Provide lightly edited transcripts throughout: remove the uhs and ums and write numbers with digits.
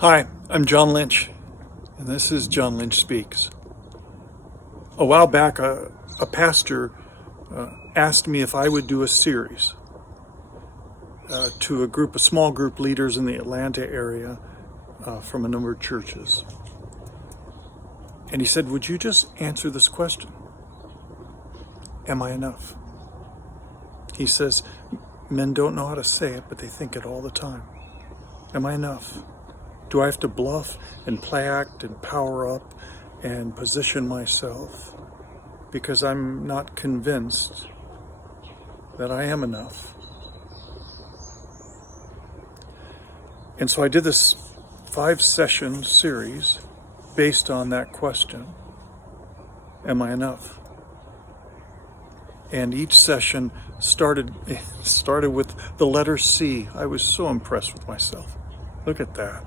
Hi, I'm John Lynch, and this is John Lynch Speaks. A while back, a pastor asked me if I would do a series to a small group leaders in the Atlanta area from a number of churches. And he said, would you just answer this question? Am I enough? He says, men don't know how to say it, but they think it all the time. Am I enough? Do I have to bluff and play act and power up and position myself because I'm not convinced that I am enough? And so I did this 5-session series based on that question. Am I enough? And each session started with the letter C. I was so impressed with myself. Look at that.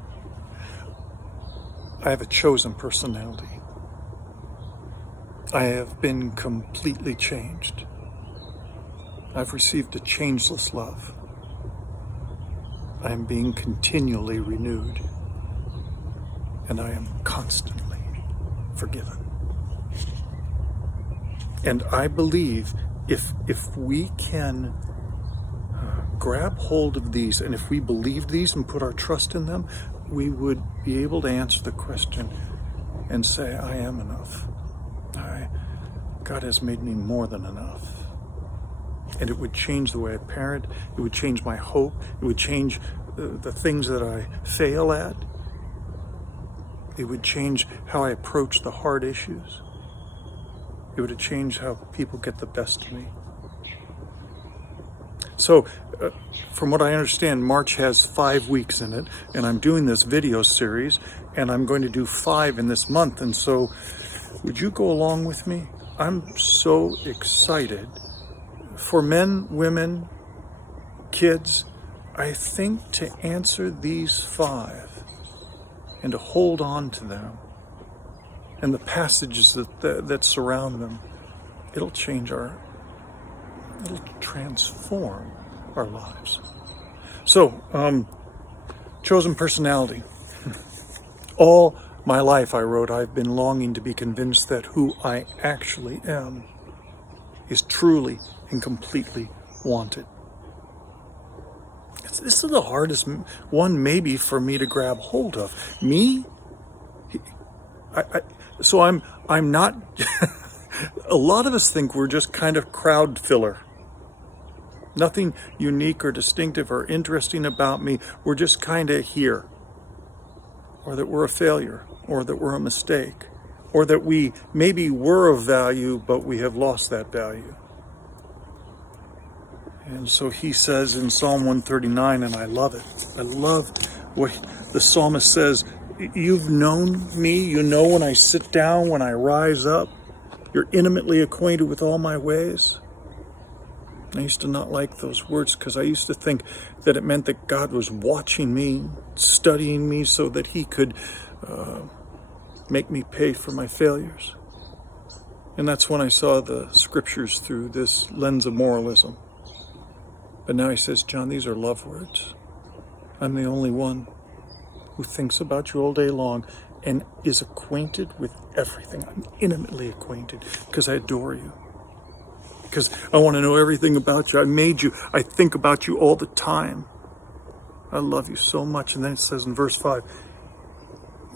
I have a chosen personality. I have been completely changed. I've received a changeless love. I am being continually renewed. And I am constantly forgiven. And I believe if we can grab hold of these, and if we believe these and put our trust in them, we would be able to answer the question and say, I am enough. God has made me more than enough. And it would change the way I parent. It would change my hope. It would change the things that I fail at. It would change how I approach the hard issues. It would change how people get the best of me. So, from what I understand, March has 5 weeks in it, and I'm doing this video series, and I'm going to do 5 in this month. And so, would you go along with me? I'm so excited for men, women, kids. I think to answer these 5 and to hold on to them and the passages that surround them, it'll transform our lives. So, chosen personality. All my life, I wrote, I've been longing to be convinced that who I actually am is truly and completely wanted. This is the hardest one maybe for me to grab hold of. Me? So I'm not, a lot of us think we're just kind of crowd filler. Nothing unique or distinctive or interesting about me. We're just kind of here. Or that we're a failure, or that we're a mistake, or that we maybe were of value, but we have lost that value. And so he says in Psalm 139, and I love it. I love what the psalmist says. You've known me. You know when I sit down, when I rise up. You're intimately acquainted with all my ways. I used to not like those words because I used to think that it meant that God was watching me, studying me so that he could make me pay for my failures. And that's when I saw the scriptures through this lens of moralism. But now he says, John, these are love words. I'm the only one who thinks about you all day long and is acquainted with everything. I'm intimately acquainted because I adore you. Because I want to know everything about you. I made you. I think about you all the time. I love you so much. And then it says in verse 5,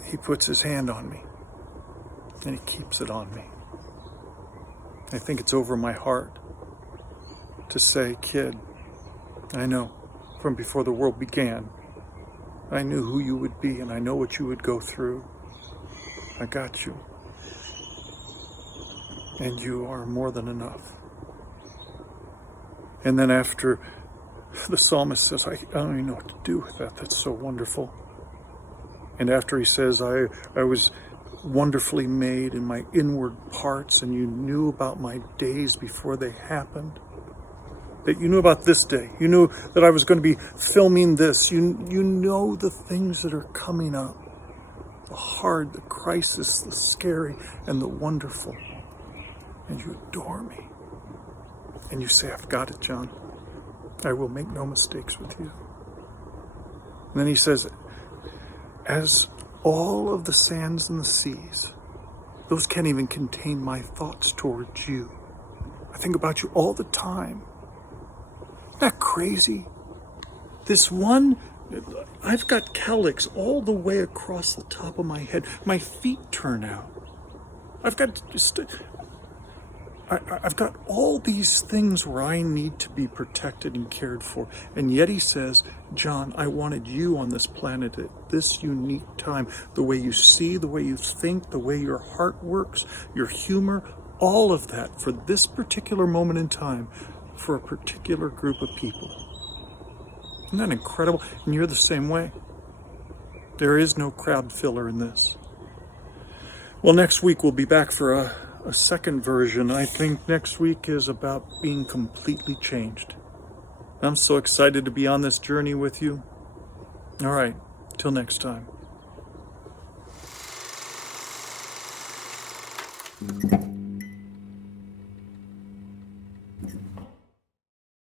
he puts his hand on me and he keeps it on me. I think it's over my heart to say, kid, I know from before the world began, I knew who you would be and I know what you would go through. I got you. And you are more than enough. And then after the psalmist says, I don't even know what to do with that. That's so wonderful. And after he says, I was wonderfully made in my inward parts, and you knew about my days before they happened. That you knew about this day. You knew that I was going to be filming this. You know the things that are coming up. The hard, the crisis, the scary, and the wonderful. And you adore me. And you say, I've got it, John. I will make no mistakes with you. And then he says, as all of the sands and the seas, those can't even contain my thoughts towards you. I think about you all the time. Isn't that crazy? This one, I've got cowlicks all the way across the top of my head. My feet turn out. I've got all these things where I need to be protected and cared for. And yet he says, John, I wanted you on this planet at this unique time. The way you see, the way you think, the way your heart works, your humor, all of that for this particular moment in time, for a particular group of people. Isn't that incredible? And you're the same way. There is no crowd filler in this. Well, next week we'll be back for a second version. I think next week is about being completely changed. I'm so excited to be on this journey with you. All right, till next time.